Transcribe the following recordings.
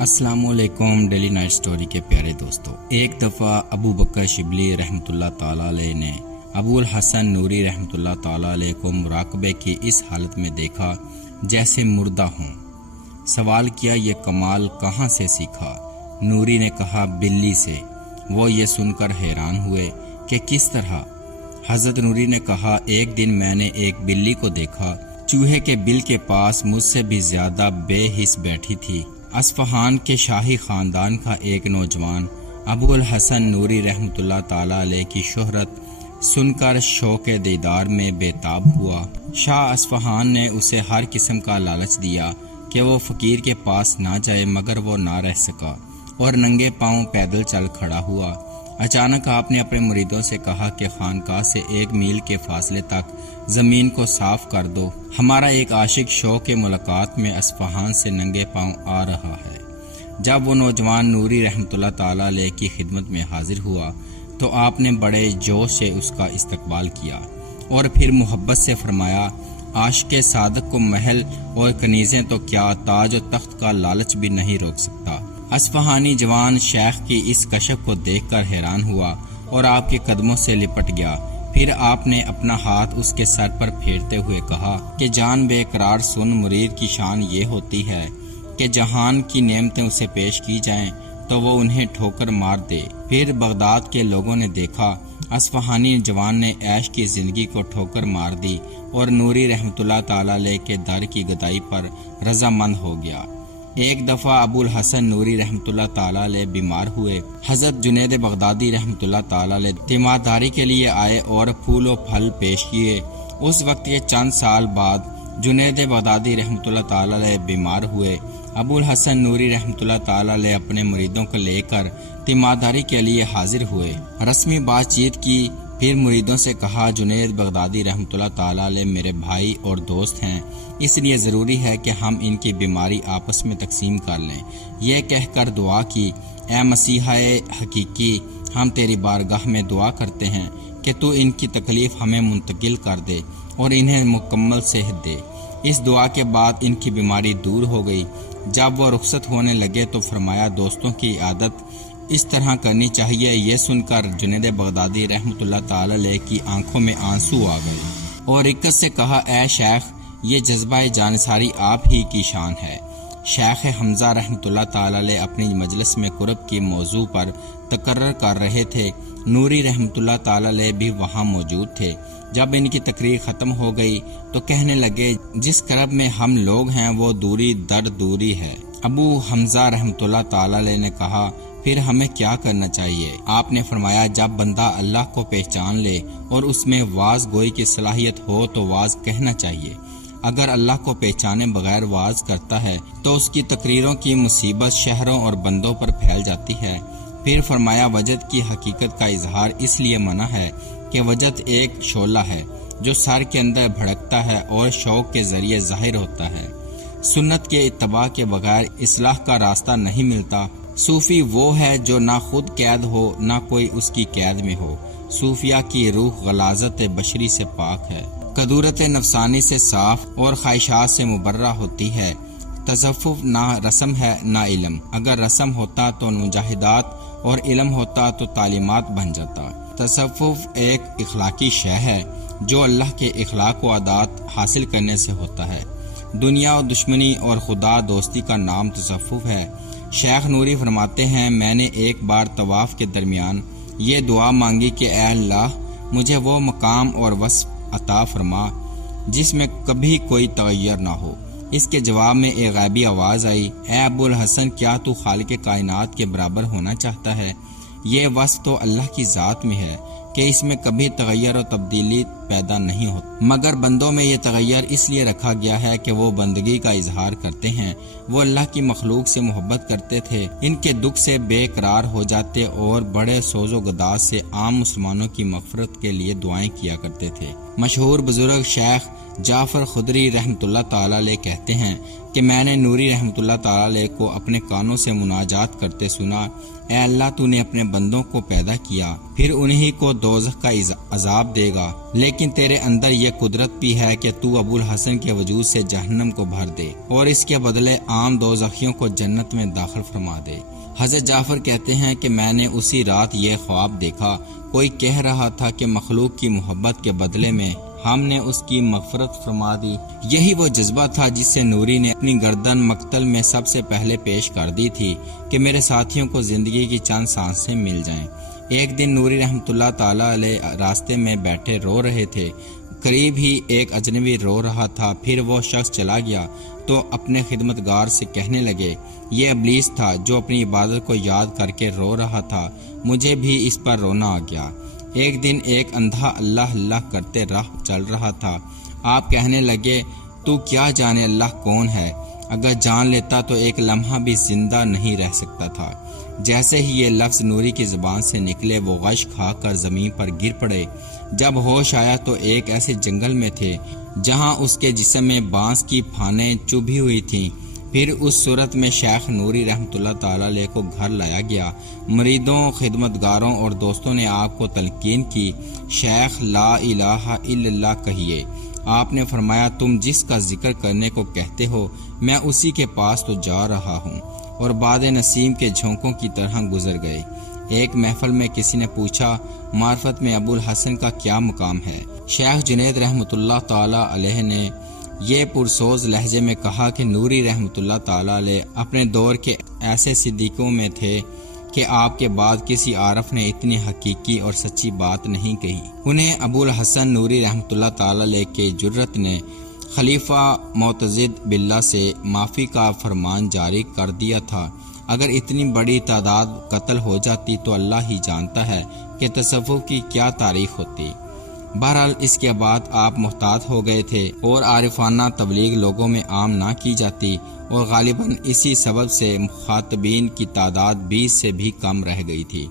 السلام علیکم daily night story کے پیارے دوستو، ایک دفعہ ابو بکر شبلی رحمۃ اللہ تعالی علیہ نے ابو الحسن نوری رحمۃ اللہ تعالی علیہ کو مراقبے کی اس حالت میں دیکھا جیسے مردہ ہوں۔ سوال کیا، یہ کمال کہاں سے سیکھا؟ نوری نے کہا، بلی سے۔ وہ یہ سن کر حیران ہوئے کہ کس طرح؟ حضرت نوری نے کہا، ایک دن میں نے ایک بلی کو دیکھا، چوہے کے بل کے پاس مجھ سے بھی زیادہ بے حس بیٹھی تھی۔ اصفہان کے شاہی خاندان کا ایک نوجوان ابو الحسن نوری رحمۃ اللہ تعالی علیہ کی شہرت سن کر شوق دیدار میں بے تاب ہوا۔ شاہ اصفہان نے اسے ہر قسم کا لالچ دیا کہ وہ فقیر کے پاس نہ جائے، مگر وہ نہ رہ سکا اور ننگے پاؤں پیدل چل کھڑا ہوا۔ اچانک آپ نے اپنے مریدوں سے کہا کہ خانقاہ سے 1 میل کے فاصلے تک زمین کو صاف کر دو، ہمارا ایک عاشق شوق ملاقات میں اصفہان سے ننگے پاؤں آ رہا ہے۔ جب وہ نوجوان نوری رحمۃ اللہ تعالی علیہ کی خدمت میں حاضر ہوا تو آپ نے بڑے جوش سے اس کا استقبال کیا اور پھر محبت سے فرمایا، عاشق صادق کو محل اور کنیزیں تو کیا، تاج و تخت کا لالچ بھی نہیں روک سکتا۔ اصفہانی جوان شیخ کی اس کشف کو دیکھ کر حیران ہوا اور آپ کے قدموں سے لپٹ گیا۔ پھر آپ نے اپنا ہاتھ اس کے سر پر پھیرتے ہوئے کہا کہ جان بے قرار سن، مرید کی شان یہ ہوتی ہے کہ جہان کی نعمتیں اسے پیش کی جائیں تو وہ انہیں ٹھوکر مار دے۔ پھر بغداد کے لوگوں نے دیکھا اصفہانی جوان نے عیش کی زندگی کو ٹھوکر مار دی اور نوری رحمۃ اللہ تعالی علیہ کے در کی گدائی پر رضامند ہو گیا۔ ایک دفعہ ابو الحسن نوری رحمۃ اللہ تعالی علیہ بیمار ہوئے۔ حضرت جنید بغدادی رحمۃ اللہ تعالی علیہ تیمارداری کے لیے آئے اور پھول و پھل پیش کیے۔ اس وقت کے چند سال بعد جنید بغدادی رحمۃ اللہ تعالی علیہ بیمار ہوئے۔ ابو الحسن نوری رحمۃ اللہ تعالی علیہ اپنے مریدوں کو لے کر تیمارداری کے لیے حاضر ہوئے۔ رسمی بات چیت کی، پھر مریدوں سے کہا، جنید بغدادی رحمۃ اللہ تعالی علیہ میرے بھائی اور دوست ہیں، اس لیے ضروری ہے کہ ہم ان کی بیماری آپس میں تقسیم کر لیں۔ یہ کہہ کر دعا کی، اے مسیحا حقیقی، ہم تیری بارگاہ میں دعا کرتے ہیں کہ تو ان کی تکلیف ہمیں منتقل کر دے اور انہیں مکمل صحت دے۔ اس دعا کے بعد ان کی بیماری دور ہو گئی۔ جب وہ رخصت ہونے لگے تو فرمایا، دوستوں کی عادت اس طرح کرنی چاہیے۔ یہ سن کر جنید بغدادی رحمۃ اللہ تعالی علیہ کی آنکھوں میں آنسو آ گئے اور رکت سے کہا، اے شیخ، یہ جذبہ جانثاری آپ ہی کی شان ہے۔ شیخ حمزہ رحمۃ اللہ تعالی علیہ اپنی مجلس میں قرب کی موضوع پر تقرر کر رہے تھے۔ نوری رحمۃ اللہ تعالی علیہ بھی وہاں موجود تھے۔ جب ان کی تقریر ختم ہو گئی تو کہنے لگے، جس کرب میں ہم لوگ ہیں وہ دوری در دوری ہے۔ ابو حمزہ رحمۃ اللہ تعالی علیہ نے کہا، پھر ہمیں کیا کرنا چاہیے؟ آپ نے فرمایا، جب بندہ اللہ کو پہچان لے اور اس میں واز گوئی کی صلاحیت ہو تو واز کہنا چاہیے۔ اگر اللہ کو پہچانے بغیر واز کرتا ہے تو اس کی تقریروں کی مصیبت شہروں اور بندوں پر پھیل جاتی ہے۔ پھر فرمایا، وجد کی حقیقت کا اظہار اس لیے منع ہے کہ وجد ایک شعلہ ہے جو سر کے اندر بھڑکتا ہے اور شوق کے ذریعے ظاہر ہوتا ہے۔ سنت کے اتباع کے بغیر اصلاح کا راستہ نہیں ملتا۔ صوفی وہ ہے جو نہ خود قید ہو نہ کوئی اس کی قید میں ہو۔ صوفیہ کی روح غلاظت بشری سے پاک ہے، قدورت نفسانی سے صاف اور خواہشات سے مبرہ ہوتی ہے۔ تصوف نہ رسم ہے نہ علم، اگر رسم ہوتا تو مجاہدات اور علم ہوتا تو تعلیمات بن جاتا۔ تصوف ایک اخلاقی شے ہے جو اللہ کے اخلاق و عادات حاصل کرنے سے ہوتا ہے۔ دنیا و دشمنی اور خدا دوستی کا نام تصوف ہے۔ شیخ نوری فرماتے ہیں، میں نے ایک بار طواف کے درمیان یہ دعا مانگی کہ اے اللہ، مجھے وہ مقام اور وصف عطا فرما جس میں کبھی کوئی تغیر نہ ہو۔ اس کے جواب میں ایک غیبی آواز آئی، اے ابو الحسن، کیا تو خالق کائنات کے برابر ہونا چاہتا ہے؟ یہ وصف تو اللہ کی ذات میں ہے کہ اس میں کبھی تغیر و تبدیلی پیدا نہیں ہوتی، مگر بندوں میں یہ تغیر اس لیے رکھا گیا ہے کہ وہ بندگی کا اظہار کرتے ہیں۔ وہ اللہ کی مخلوق سے محبت کرتے تھے، ان کے دکھ سے بے قرار ہو جاتے اور بڑے سوز و گداز سے عام مسلمانوں کی مغفرت کے لیے دعائیں کیا کرتے تھے۔ مشہور بزرگ شیخ جعفر خدری رحمۃ اللہ تعالی علیہ کہتے ہیں کہ میں نے نوری رحمۃ اللہ تعالی علیہ کو اپنے کانوں سے مناجات کرتے سنا، اے اللہ تو نے اپنے بندوں کو پیدا کیا، پھر انہی کو دوزخ کا عذاب دے گا، لیکن تیرے اندر یہ قدرت بھی ہے کہ تو ابو الحسن کے وجود سے جہنم کو بھر دے اور اس کے بدلے عام دوزخیوں کو جنت میں داخل فرما دے۔ حضرت جعفر کہتے ہیں کہ میں نے اسی رات یہ خواب دیکھا، کوئی کہہ رہا تھا کہ مخلوق کی محبت کے بدلے میں ہم نے اس کی مغفرت فرما دی۔ یہی وہ جذبہ تھا جس سے نوری نے اپنی گردن مقتل میں سب سے پہلے پیش کر دی تھی کہ میرے ساتھیوں کو زندگی کی چند سانسیں مل جائیں۔ ایک دن نوری رحمۃ اللہ تعالی علیہ راستے میں بیٹھے رو رہے تھے، قریب ہی ایک اجنبی رو رہا تھا، پھر وہ شخص چلا گیا تو اپنے خدمتگار سے کہنے لگے، یہ ابلیس تھا جو اپنی عبادت کو یاد کر کے رو رہا تھا، مجھے بھی اس پر رونا آ گیا۔ ایک دن ایک اندھا اللہ اللہ کرتے راہ چل رہا تھا، آپ کہنے لگے، تو کیا جانے اللہ کون ہے، اگر جان لیتا تو ایک لمحہ بھی زندہ نہیں رہ سکتا تھا۔ جیسے ہی یہ لفظ نوری کی زبان سے نکلے وہ غش کھا کر زمین پر گر پڑے۔ جب ہوش آیا تو ایک ایسے جنگل میں تھے جہاں اس کے جسم میں بانس کی پھانیں چبھی ہوئی تھیں۔ پھر اس صورت میں شیخ نوری رحمۃ اللہ تعالی علیہ کو گھر لایا گیا۔ مریدوں، خدمتگاروں اور دوستوں نے آپ کو تلقین کی، شیخ لا الہ الا اللہ کہیے۔ آپ نے فرمایا، تم جس کا ذکر کرنے کو کہتے ہو میں اسی کے پاس تو جا رہا ہوں، اور باد نسیم کے جھونکوں کی طرح گزر گئے۔ ایک محفل میں کسی نے پوچھا، معرفت میں ابو الحسن کا کیا مقام ہے؟ شیخ جنید رحمۃ اللہ تعالی علیہ نے یہ پرسوز لہجے میں کہا کہ نوری رحمۃ اللہ تعالی علیہ اپنے دور کے ایسے صدیقوں میں تھے کہ آپ کے بعد کسی عارف نے اتنی حقیقی اور سچی بات نہیں کہی۔ انہیں ابو الحسن نوری رحمۃ اللہ تعالی علیہ کے جرت نے خلیفہ معتضد باللہ سے معافی کا فرمان جاری کر دیا تھا۔ اگر اتنی بڑی تعداد قتل ہو جاتی تو اللہ ہی جانتا ہے کہ تصوف کی کیا تاریخ ہوتی۔ بہرحال اس کے بعد آپ محتاط ہو گئے تھے اور عارفانہ تبلیغ لوگوں میں عام نہ کی جاتی، اور غالباً اسی سبب سے مخاطبین کی تعداد 20 سے بھی کم رہ گئی تھی۔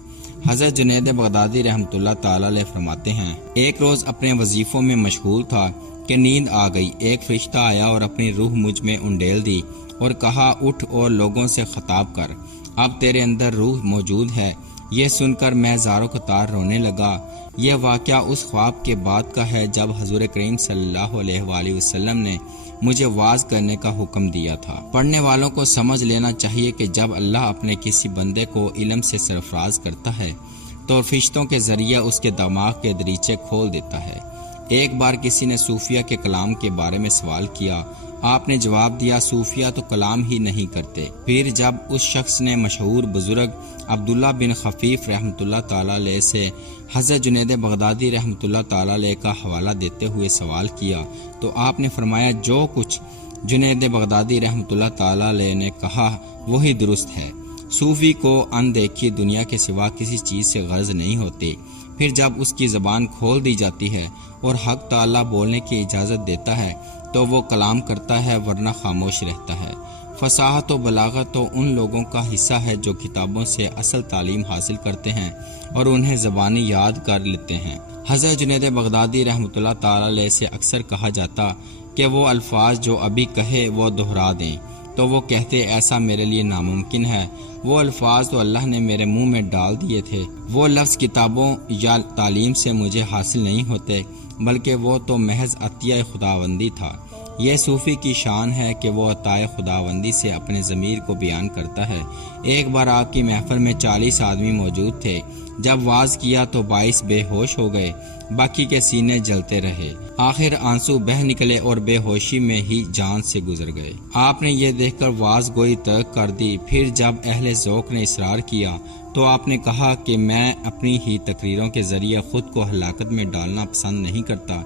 حضرت جنید بغدادی رحمۃ اللہ تعالی علیہ فرماتے ہیں، ایک روز اپنے وظیفوں میں مشغول تھا کہ نیند آ گئی۔ ایک فرشتہ آیا اور اپنی روح مجھ میں انڈیل دی اور کہا، اٹھ اور لوگوں سے خطاب کر، اب تیرے اندر روح موجود ہے۔ یہ سن کر میں زارو قطار رونے لگا۔ یہ واقعہ اس خواب کے بعد کا ہے جب حضور کریم صلی اللہ علیہ وآلہ وسلم نے مجھے واعظ کرنے کا حکم دیا تھا۔ پڑھنے والوں کو سمجھ لینا چاہیے کہ جب اللہ اپنے کسی بندے کو علم سے سرفراز کرتا ہے تو فرشتوں کے ذریعے اس کے دماغ کے دریچے کھول دیتا ہے۔ ایک بار کسی نے صوفیہ کے کلام کے بارے میں سوال کیا، آپ نے جواب دیا، صوفیہ تو کلام ہی نہیں کرتے۔ پھر جب اس شخص نے مشہور بزرگ عبداللہ بن خفیف رحمۃ اللہ تعالی علیہ سے حضرت جنید بغدادی رحمۃ اللہ تعالی علیہ کا حوالہ دیتے ہوئے سوال کیا تو آپ نے فرمایا، جو کچھ جنید بغدادی رحمۃ اللہ تعالی علیہ نے کہا وہی درست ہے۔ صوفی کو اندیکھی دنیا کے سوا کسی چیز سے غرض نہیں ہوتی۔ پھر جب اس کی زبان کھول دی جاتی ہے اور حق تعالی بولنے کی اجازت دیتا ہے تو وہ کلام کرتا ہے، ورنہ خاموش رہتا ہے۔ فصاحت و بلاغت تو ان لوگوں کا حصہ ہے جو کتابوں سے اصل تعلیم حاصل کرتے ہیں اور انہیں زبانی یاد کر لیتے ہیں۔ حضرت جنید بغدادی رحمۃ اللہ تعالی علیہ سے اکثر کہا جاتا کہ وہ الفاظ جو ابھی کہے وہ دہرا دیں، تو وہ کہتے، ایسا میرے لیے ناممکن ہے، وہ الفاظ تو اللہ نے میرے منہ میں ڈال دیے تھے، وہ لفظ کتابوں یا تعلیم سے مجھے حاصل نہیں ہوتے، بلکہ وہ تو محض عطیہ خداوندی تھا۔ یہ صوفی کی شان ہے کہ وہ عطائے خداوندی سے اپنے ضمیر کو بیان کرتا ہے۔ ایک بار آپ کی محفل میں 40 آدمی موجود تھے۔ جب واعظ کیا تو 22 بے ہوش ہو گئے، باقی کے سینے جلتے رہے، آخر آنسو بہہ نکلے اور بے ہوشی میں ہی جان سے گزر گئے۔ آپ نے یہ دیکھ کر واعظ گوئی ترک کر دی۔ پھر جب اہل ذوق نے اصرار کیا تو آپ نے کہا کہ میں اپنی ہی تقریروں کے ذریعے خود کو ہلاکت میں ڈالنا پسند نہیں کرتا۔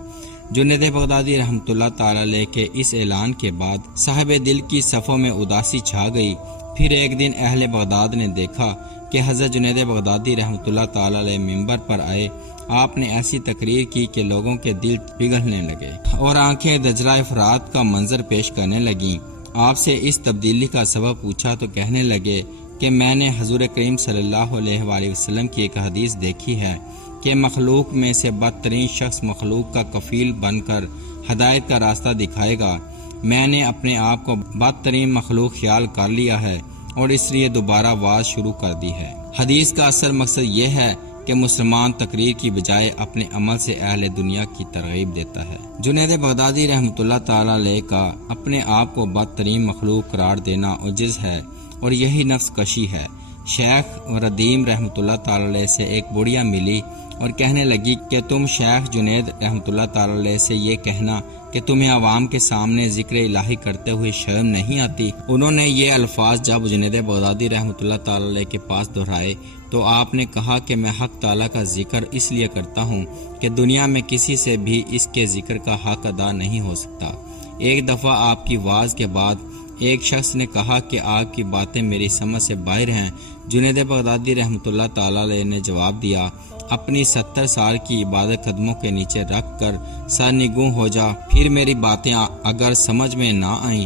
جنید بغدادی رحمۃ اللہ تعالی علیہ کے اس اعلان کے بعد صاحب دل کی صفوں میں اداسی چھا گئی۔ پھر ایک دن اہل بغداد نے دیکھا کہ حضرت جنید بغدادی رحمۃ اللہ تعالی علیہ ممبر پر آئے۔ آپ نے ایسی تقریر کی کہ لوگوں کے دل پگھلنے لگے اور آنکھیں دجرہ فرات کا منظر پیش کرنے لگیں۔ آپ سے اس تبدیلی کا سبب پوچھا تو کہنے لگے کہ میں نے حضور کریم صلی اللہ علیہ وآلہ وسلم کی ایک حدیث دیکھی ہے کہ مخلوق میں سے بدترین شخص مخلوق کا کفیل بن کر ہدایت کا راستہ دکھائے گا۔ میں نے اپنے آپ کو بدترین مخلوق خیال کر لیا ہے اور اس لیے دوبارہ واز شروع کر دی ہے۔ حدیث کا اصل مقصد یہ ہے کہ مسلمان تقریر کی بجائے اپنے عمل سے اہل دنیا کی ترغیب دیتا ہے۔ جنید بغدادی رحمۃ اللہ تعالی علیہ کا اپنے آپ کو بدترین مخلوق قرار دینا عجز ہے اور یہی نفس کشی ہے۔ شیخ ردیم رحمۃ اللہ تعالی علیہ سے ایک بڑھیا ملی اور کہنے لگی کہ تم شیخ جنید رحمۃ اللہ تعالی علیہ سے یہ کہنا کہ تمہیں عوام کے سامنے ذکر الہی کرتے ہوئے شرم نہیں آتی۔ انہوں نے یہ الفاظ جب جنید بغدادی رحمۃ اللہ تعالی علیہ کے پاس دہرائے تو آپ نے کہا کہ میں حق تعالیٰ کا ذکر اس لیے کرتا ہوں کہ دنیا میں کسی سے بھی اس کے ذکر کا حق ادا نہیں ہو سکتا۔ ایک دفعہ آپ کی واز کے بعد ایک شخص نے کہا کہ آپ کی باتیں میری سمجھ سے باہر ہیں۔ جنید بغدادی رحمۃ اللہ تعالی علیہ نے جواب دیا، اپنی 70 سال کی عبادت قدموں کے نیچے رکھ کر سرنگوں ہو جا، پھر میری باتیں اگر سمجھ میں نہ آئیں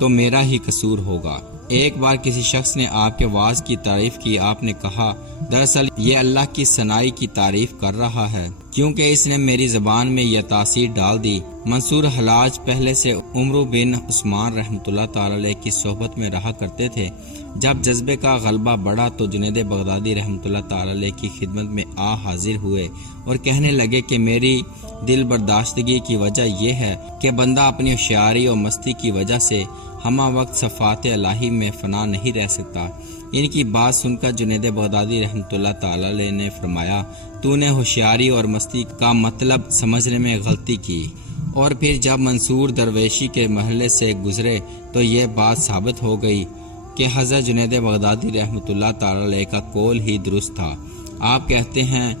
تو میرا ہی قصور ہوگا۔ ایک بار کسی شخص نے آپ کے واز کی تعریف کی۔ آپ نے کہا، دراصل یہ اللہ کی ثنائی کی تعریف کر رہا ہے کیونکہ اس نے میری زبان میں یہ تاثیر ڈال دی۔ منصور حلاج پہلے سے عمرو بن عثمان رحمۃ اللہ تعالی علیہ کی صحبت میں رہا کرتے تھے۔ جب جذبے کا غلبہ بڑھا تو جنید بغدادی رحمۃ اللہ تعالی علیہ کی خدمت میں حاضر ہوئے اور کہنے لگے کہ میری دل برداشتگی کی وجہ یہ ہے کہ بندہ اپنی ہوشیاری اور مستی کی وجہ سے ہمہ وقت صفات الہی میں فنا نہیں رہ سکتا۔ ان کی بات سن کر جنید بغدادی رحمۃ اللہ تعالی علیہ نے فرمایا، تو نے ہوشیاری اور مستی کا مطلب سمجھنے میں غلطی کی۔ اور پھر جب منصور درویشی کے محلے سے گزرے تو یہ بات ثابت ہو گئی کہ حضرت جنید بغدادی رحمۃ اللہ تعالی علیہ کا قول ہی درست تھا۔ آپ کہتے ہیں،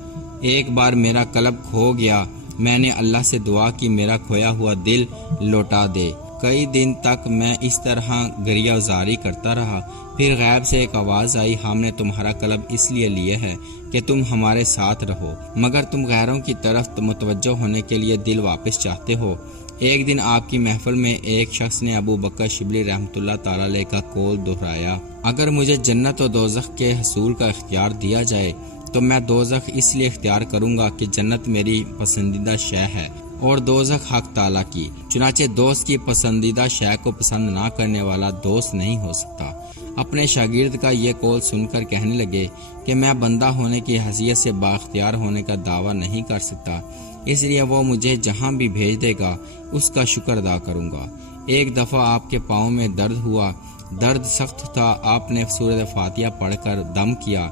ایک بار میرا قلب کھو گیا، میں نے اللہ سے دعا کی میرا کھویا ہوا دل لوٹا دے۔ کئی دن تک میں اس طرح گریہ زاری کرتا رہا، پھر غیب سے ایک آواز آئی، ہم نے تمہارا قلب اس لیے لیا ہے کہ تم ہمارے ساتھ رہو، مگر تم غیروں کی طرف متوجہ ہونے کے لیے دل واپس چاہتے ہو۔ ایک دن آپ کی محفل میں ایک شخص نے ابو بکر شبلی رحمۃ اللہ تعالی علیہ کا قول دہرایا، اگر مجھے جنت و دوزخ کے حصول کا اختیار دیا جائے تو میں دوزخ اس لیے اختیار کروں گا کہ جنت میری پسندیدہ شے ہے اور دوزخ حق تعالیٰ کی۔ چنانچہ دوست کی پسندیدہ شے کو پسند نہ کرنے والا دوست نہیں ہو سکتا۔ اپنے شاگرد کا یہ قول سن کر کہنے لگے کہ میں بندہ ہونے کی حیثیت سے بااختیار ہونے کا دعویٰ نہیں کر سکتا، اس لیے وہ مجھے جہاں بھی بھیج دے گا اس کا شکر ادا کروں گا۔ ایک دفعہ آپ کے پاؤں میں درد ہوا، درد سخت تھا، آپ نے سورۃ فاتحہ پڑھ کر دم کیا،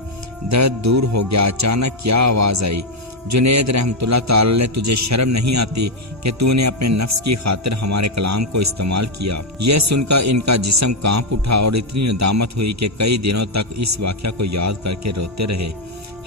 درد دور ہو گیا۔ اچانک کیا آواز آئی، جنید رحمۃ اللہ تعالی علیہ، تجھے شرم نہیں آتی کہ تو نے اپنے نفس کی خاطر ہمارے کلام کو استعمال کیا؟ یہ سن کر ان کا جسم کانپ اٹھا اور اتنی ندامت ہوئی کہ کئی دنوں تک اس واقعہ کو یاد کر کے روتے رہے۔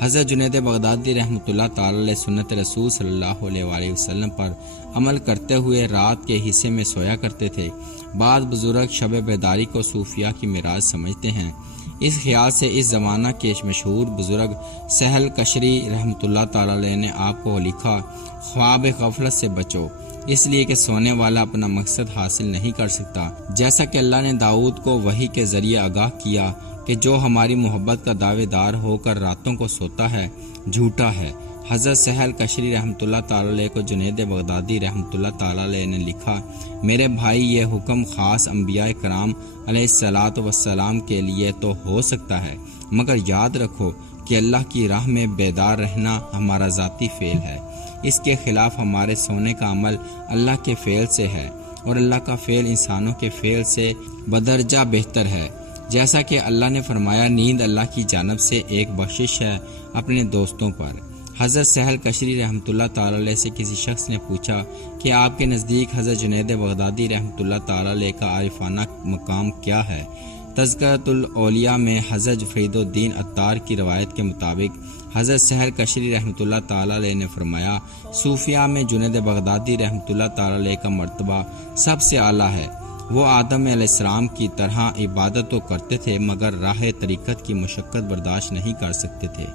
حضرت جنید بغدادی رحمۃ اللہ تعالی علیہ سنت رسول صلی اللہ علیہ وآلہ وسلم پر عمل کرتے ہوئے رات کے حصے میں سویا کرتے تھے۔ بعض بزرگ شب بیداری کو صوفیہ کی معراج سمجھتے ہیں۔ اس خیال سے اس زمانہ کے مشہور بزرگ سہل کشری رحمۃ اللہ تعالی علیہ نے آپ کو لکھا، خواب غفلت سے بچو، اس لیے کہ سونے والا اپنا مقصد حاصل نہیں کر سکتا۔ جیسا کہ اللہ نے داؤد کو وحی کے ذریعے آگاہ کیا کہ جو ہماری محبت کا دعوے دار ہو کر راتوں کو سوتا ہے جھوٹا ہے۔ حضرت سہل کشری رحمۃ اللہ تعالی علیہ کو جنید بغدادی رحمۃ اللہ تعالی علیہ نے لکھا، میرے بھائی، یہ حکم خاص انبیاء کرام علیہ الصلاۃ والسلام کے لیے تو ہو سکتا ہے، مگر یاد رکھو کہ اللہ کی راہ میں بیدار رہنا ہمارا ذاتی فعل ہے، اس کے خلاف ہمارے سونے کا عمل اللہ کے فعل سے ہے اور اللہ کا فعل انسانوں کے فعل سے بدرجہ بہتر ہے۔ جیسا کہ اللہ نے فرمایا، نیند اللہ کی جانب سے ایک بخشش ہے اپنے دوستوں پر۔ حضرت سہل کشری رحمۃ اللہ تعالی علیہ سے کسی شخص نے پوچھا کہ آپ کے نزدیک حضرت جنید بغدادی رحمۃ اللہ تعالی علیہ کا عارفانہ مقام کیا ہے؟ تذکرۃ الاولیاء میں حضرت فرید الدین عطار کی روایت کے مطابق حضرت سہل کشری رحمۃ اللہ تعالی علیہ نے فرمایا، صوفیاء میں جنید بغدادی رحمۃ اللہ تعالی علیہ کا مرتبہ سب سے اعلیٰ ہے۔ وہ آدم علیہ السلام کی طرح عبادت تو کرتے تھے مگر راہ طریقت کی مشقت برداشت نہیں کر سکتے تھے۔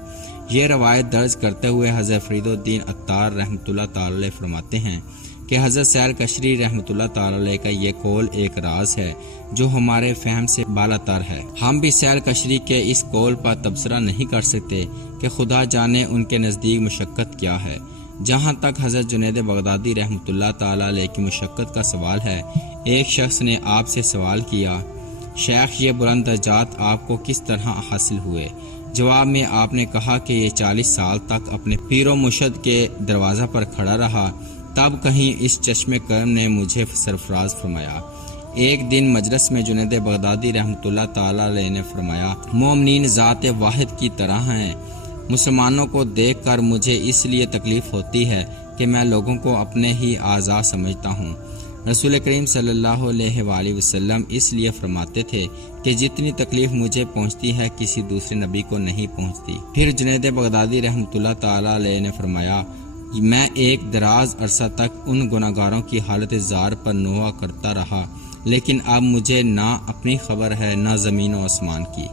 یہ روایت درج کرتے ہوئے حضرت فرید الدین عطار رحمۃ اللہ تعالی علیہ فرماتے ہیں کہ حضرت سہل کشری رحمۃ اللہ تعالی علیہ کا یہ قول ایک راز ہے جو ہمارے فہم سے بالاتر ہے۔ ہم بھی سہل کشری کے اس قول پر تبصرہ نہیں کر سکتے کہ خدا جانے ان کے نزدیک مشقت کیا ہے۔ جہاں تک حضرت جنید بغدادی رحمۃ اللہ تعالی علیہ کی مشقت کا سوال ہے، ایک شخص نے آپ سے سوال کیا، شیخ یہ بلند درجات آپ کو کس طرح حاصل ہوئے؟ جواب میں آپ نے کہا کہ یہ 40 سال تک اپنے پیر و مرشد کے دروازہ پر کھڑا رہا، تب کہیں اس چشم کرم نے مجھے سرفراز فرمایا۔ ایک دن مجلس میں جنید بغدادی رحمۃ اللہ تعالی علیہ نے فرمایا، مومنین ذات واحد کی طرح ہیں، مسلمانوں کو دیکھ کر مجھے اس لیے تکلیف ہوتی ہے کہ میں لوگوں کو اپنے ہی اعضاء سمجھتا ہوں۔ رسول کریم صلی اللہ علیہ وآلہ وسلم اس لیے فرماتے تھے کہ جتنی تکلیف مجھے پہنچتی ہے کسی دوسرے نبی کو نہیں پہنچتی۔ پھر جنید بغدادی رحمۃ اللہ تعالی علیہ نے فرمایا، میں ایک دراز عرصہ تک ان گناہگاروں کی حالت زار پر نوحہ کرتا رہا، لیکن اب مجھے نہ اپنی خبر ہے نہ زمین و آسمان کی۔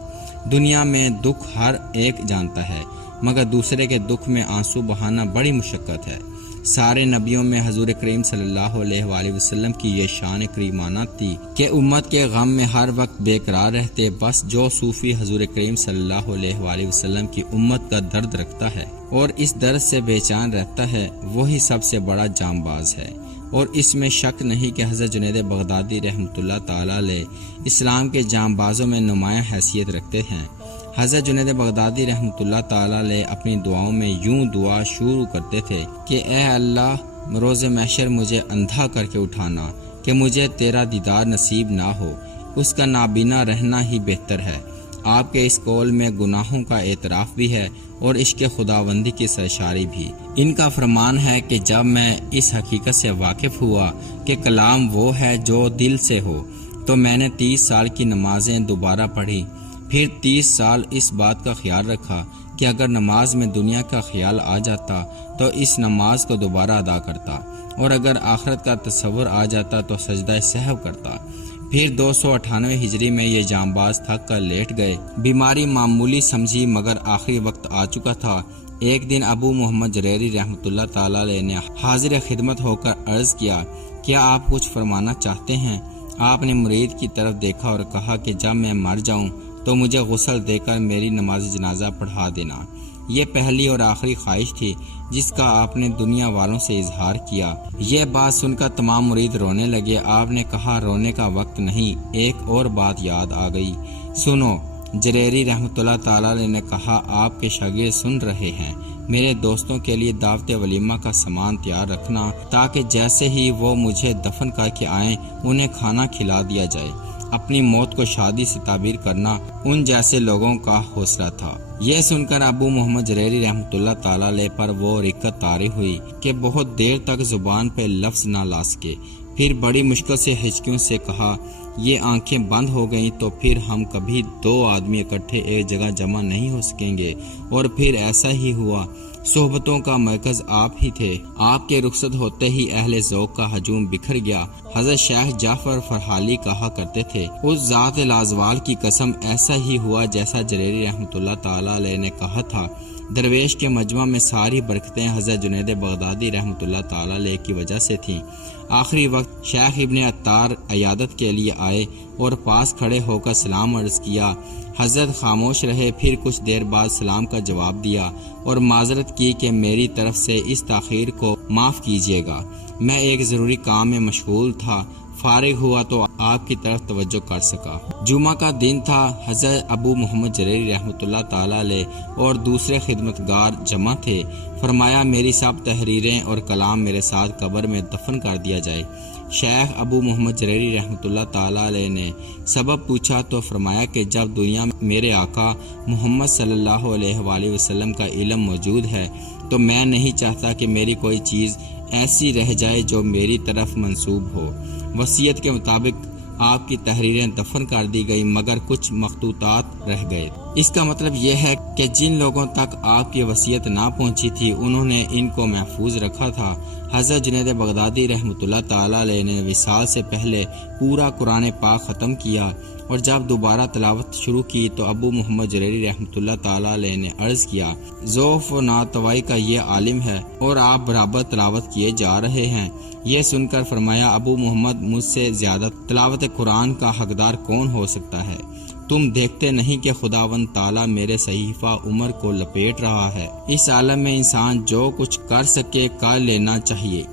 دنیا میں دکھ ہر ایک جانتا ہے، مگر دوسرے کے دکھ میں آنسو بہانا بڑی مشقت ہے۔ سارے نبیوں میں حضور کریم صلی اللہ علیہ وآلہ وسلم کی یہ شان کریمانہ تھی کہ امت کے غم میں ہر وقت بے قرار رہتے، بس جو صوفی حضور کریم صلی اللہ علیہ وآلہ وسلم کی امت کا درد رکھتا ہے اور اس درد سے بے چین رہتا ہے، وہی سب سے بڑا جام باز ہے۔ اور اس میں شک نہیں کہ حضرت جنید بغدادی رحمۃ اللہ تعالی علیہ اسلام کے جام بازوں میں نمایاں حیثیت رکھتے ہیں۔ حضرت جنید بغدادی رحمۃ اللہ تعالی علیہ اپنی دعاؤں میں یوں دعا شروع کرتے تھے کہ اے اللہ، روز محشر مجھے اندھا کر کے اٹھانا کہ مجھے تیرا دیدار نصیب نہ ہو، اس کا نابینا رہنا ہی بہتر ہے۔ آپ کے اس قول میں گناہوں کا اعتراف بھی ہے اور عشق خداوندی کی سرشاری بھی۔ ان کا فرمان ہے کہ جب میں اس حقیقت سے واقف ہوا کہ کلام وہ ہے جو دل سے ہو، تو میں نے 30 سال کی نمازیں دوبارہ پڑھی، پھر 30 سال اس بات کا خیال رکھا کہ اگر نماز میں دنیا کا خیال آ جاتا تو اس نماز کو دوبارہ ادا کرتا، اور اگر آخرت کا تصور آ جاتا تو سجدہ سہو کرتا۔ پھر 298 ہجری میں یہ جانباز تھک کر لیٹ گئے۔ بیماری معمولی سمجھی مگر آخری وقت آ چکا تھا۔ ایک دن ابو محمد جریری رحمۃ اللہ تعالی علیہ نے حاضر خدمت ہو کر عرض کیا، کیا آپ کچھ فرمانا چاہتے ہیں؟ آپ نے مرید کی طرف دیکھا اور کہا کہ جب میں مر جاؤں تو مجھے غسل دے کر میری نماز جنازہ پڑھا دینا۔ یہ پہلی اور آخری خواہش تھی جس کا آپ نے دنیا والوں سے اظہار کیا۔ یہ بات سن کر تمام مرید رونے لگے۔ آپ نے کہا، رونے کا وقت نہیں، ایک اور بات یاد آ گئی، سنو۔ جریری رحمۃ اللہ تعالی علیہ نے کہا، آپ کے شاگرد سن رہے ہیں، میرے دوستوں کے لیے دعوت ولیمہ کا سامان تیار رکھنا تاکہ جیسے ہی وہ مجھے دفن کر کے آئیں انہیں کھانا کھلا دیا جائے۔ اپنی موت کو شادی سے تعبیر کرنا ان جیسے لوگوں کا حوصلہ تھا۔ یہ سن کر ابو محمد جریری رحمۃ اللہ تعالی علیہ پر وہ رقت طاری ہوئی کہ بہت دیر تک زبان پہ لفظ نہ لا سکے۔ پھر بڑی مشکل سے ہچکیوں سے کہا، یہ آنکھیں بند ہو گئیں تو پھر ہم کبھی 2 آدمی اکٹھے ایک جگہ جمع نہیں ہو سکیں گے۔ اور پھر ایسا ہی ہوا، صحبتوں کا مرکز آپ ہی تھے۔ آپ کے رخصت ہوتے ہی اہل ذوق کا ہجوم بکھر گیا۔ حضرت شیخ جعفر فرحالی کہا کرتے تھے، اس ذات لازوال کی قسم ایسا ہی ہوا جیسا جریری رحمۃ اللہ تعالی علیہ نے کہا تھا۔ درویش کے مجمع میں ساری برکتیں حضرت جنید بغدادی رحمۃ اللہ تعالی علیہ کی وجہ سے تھیں۔ آخری وقت شیخ ابن عطار عیادت کے لیے آئے اور پاس کھڑے ہو کر سلام عرض کیا۔ حضرت خاموش رہے، پھر کچھ دیر بعد سلام کا جواب دیا اور معذرت کی کہ میری طرف سے اس تاخیر کو معاف کیجیے گا، میں ایک ضروری کام میں مشغول تھا، فارغ ہوا تو آپ کی طرف توجہ کر سکا۔ جمعہ کا دن تھا۔ حضرت ابو محمد جریری رحمۃ اللہ تعالی علیہ اور دوسرے خدمتگار جمع تھے۔ فرمایا، میری سب تحریریں اور کلام میرے ساتھ قبر میں دفن کر دیا جائے۔ شیخ ابو محمد جریری رحمۃ اللہ تعالی علیہ نے سبب پوچھا تو فرمایا کہ جب دنیا میں میرے آقا محمد صلی اللہ علیہ وآلہ وسلم کا علم موجود ہے تو میں نہیں چاہتا کہ میری کوئی چیز ایسی رہ جائے جو میری طرف منسوب ہو۔ وصیت کے مطابق آپ کی تحریریں دفن کر دی گئی مگر کچھ مخطوطات رہ گئے۔ اس کا مطلب یہ ہے کہ جن لوگوں تک آپ کی وصیت نہ پہنچی تھی انہوں نے ان کو محفوظ رکھا تھا۔ حضرت جنید بغدادی رحمۃ اللہ تعالی علیہ نے وصال سے پہلے پورا قرآن پاک ختم کیا اور جب دوبارہ تلاوت شروع کی تو ابو محمد جریری رحمۃ اللہ تعالی علیہ نے عرض کیا، ذوف و ناتوائی کا یہ عالم ہے اور آپ برابر تلاوت کیے جا رہے ہیں۔ یہ سن کر فرمایا، ابو محمد، مجھ سے زیادہ تلاوت قرآن کا حقدار کون ہو سکتا ہے؟ تم دیکھتے نہیں کہ خداوند تعالیٰ میرے صحیفہ عمر کو لپیٹ رہا ہے۔ اس عالم میں انسان جو کچھ کر سکے کر لینا چاہیے۔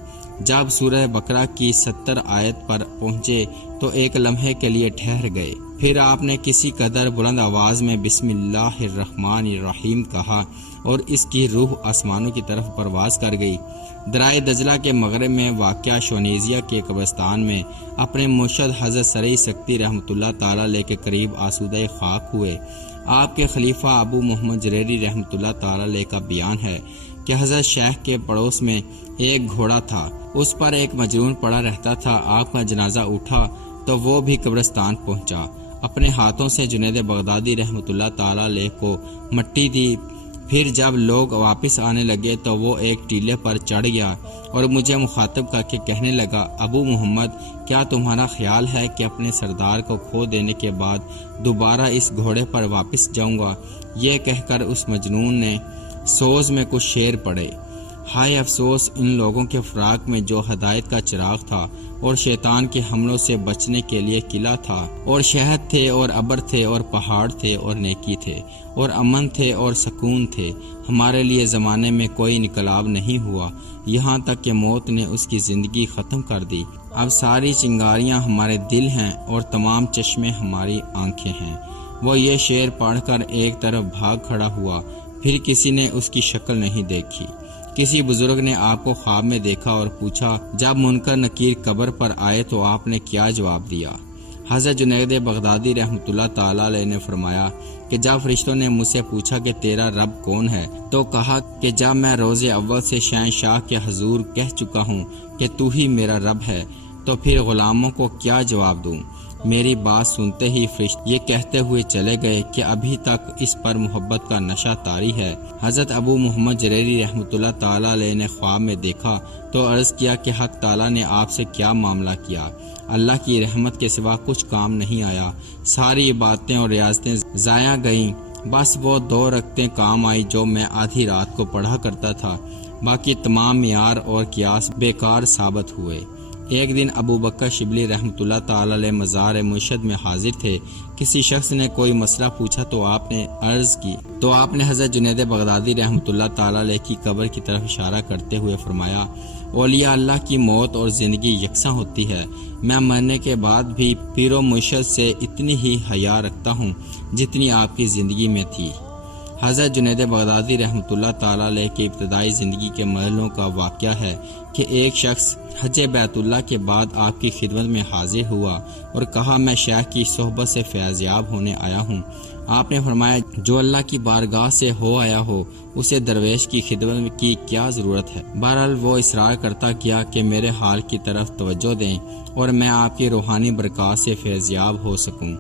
جب سورہ بقرہ کی 70 آیت پر پہنچے تو ایک لمحے کے لیے ٹھہر گئے، پھر آپ نے کسی قدر بلند آواز میں بسم اللہ الرحمن الرحیم کہا اور اس کی روح آسمانوں کی طرف پرواز کر گئی۔ درائے دجلہ کے مغرب میں واقع شونیزیا کے قبرستان میں اپنے مرشد حضرت سرئی سکتی رحمۃ اللہ تعالی علیہ کے قریب آسودہ خاک ہوئے۔ آپ کے خلیفہ ابو محمد جریری رحمۃ اللہ تعالی علیہ کا بیان ہے کہ حضرت شیخ کے پڑوس میں ایک گھوڑا تھا، اس پر ایک مجنون پڑا رہتا تھا۔ آپ کا جنازہ اٹھا تو وہ بھی قبرستان پہنچا، اپنے ہاتھوں سے جنید بغدادی رحمۃ اللہ تعالی علیہ کو مٹی دی۔ پھر جب لوگ واپس آنے لگے تو وہ ایک ٹیلے پر چڑھ گیا اور مجھے مخاطب کر کے کہنے لگا، ابو محمد، کیا تمہارا خیال ہے کہ اپنے سردار کو کھو دینے کے بعد دوبارہ اس گھوڑے پر واپس جاؤں گا؟ یہ کہہ کر اس مجنون نے سوز میں کچھ شعر پڑھے۔ ہائے افسوس ان لوگوں کے فراق میں جو ہدایت کا چراغ تھا اور شیطان کے حملوں سے بچنے کے لیے قلعہ تھا، اور شہد تھے اور ابر تھے اور پہاڑ تھے اور نیکی تھے اور امن تھے اور سکون تھے۔ ہمارے لیے زمانے میں کوئی انقلاب نہیں ہوا، یہاں تک کہ موت نے اس کی زندگی ختم کر دی۔ اب ساری چنگاریاں ہمارے دل ہیں اور تمام چشمے ہماری آنکھیں ہیں۔ وہ یہ شعر پڑھ کر ایک طرف بھاگ کھڑا ہوا، پھر کسی نے اس کی شکل نہیں دیکھی۔ کسی بزرگ نے آپ کو خواب میں دیکھا اور پوچھا، جب منکر نکیر قبر پر آئے تو آپ نے کیا جواب دیا؟ حضرت جنید بغدادی رحمۃ اللہ تعالی علیہ نے فرمایا کہ جب فرشتوں نے مجھ سے پوچھا کہ تیرا رب کون ہے تو کہا کہ جب میں روز اول سے شہنشاہ کے حضور کہہ چکا ہوں کہ تو ہی میرا رب ہے تو پھر غلاموں کو کیا جواب دوں؟ میری بات سنتے ہی فرشتے یہ کہتے ہوئے چلے گئے کہ ابھی تک اس پر محبت کا نشہ طاری ہے۔ حضرت ابو محمد جریری رحمۃ اللہ تعالی علیہ نے خواب میں دیکھا تو عرض کیا کہ حق تعالی نے آپ سے کیا معاملہ کیا؟ اللہ کی رحمت کے سوا کچھ کام نہیں آیا، ساری عبادتیں اور ریاضتیں ضائع گئیں، بس وہ 2 رکعتیں کام آئی جو میں آدھی رات کو پڑھا کرتا تھا، باقی تمام معیار اور قیاس بیکار ثابت ہوئے۔ ایک دن ابو بکر شبلی رحمۃ اللہ تعالی علیہ مزار مرشد میں حاضر تھے۔ کسی شخص نے کوئی مسئلہ پوچھا تو آپ نے عرض کی تو آپ نے حضرت جنید بغدادی رحمۃ اللہ تعالی علیہ کی قبر کی طرف اشارہ کرتے ہوئے فرمایا، اولیاء اللہ کی موت اور زندگی یکساں ہوتی ہے، میں مرنے کے بعد بھی پیر و مرشد سے اتنی ہی حیا رکھتا ہوں جتنی آپ کی زندگی میں تھی۔ حضرت جنید بغدادی رحمۃ اللہ تعالی علیہ کی ابتدائی زندگی کے مرحلوں کا واقعہ ہے کہ ایک شخص حج بیت اللہ کے بعد آپ کی خدمت میں حاضر ہوا اور کہا، میں شیخ کی صحبت سے فیض یاب ہونے آیا ہوں۔ آپ نے فرمایا، جو اللہ کی بارگاہ سے ہو آیا ہو اسے درویش کی خدمت کی کیا ضرورت ہے؟ بہرحال وہ اصرار کرتا کیا کہ میرے حال کی طرف توجہ دیں اور میں آپ کی روحانی برکات سے فیض یاب ہو سکوں۔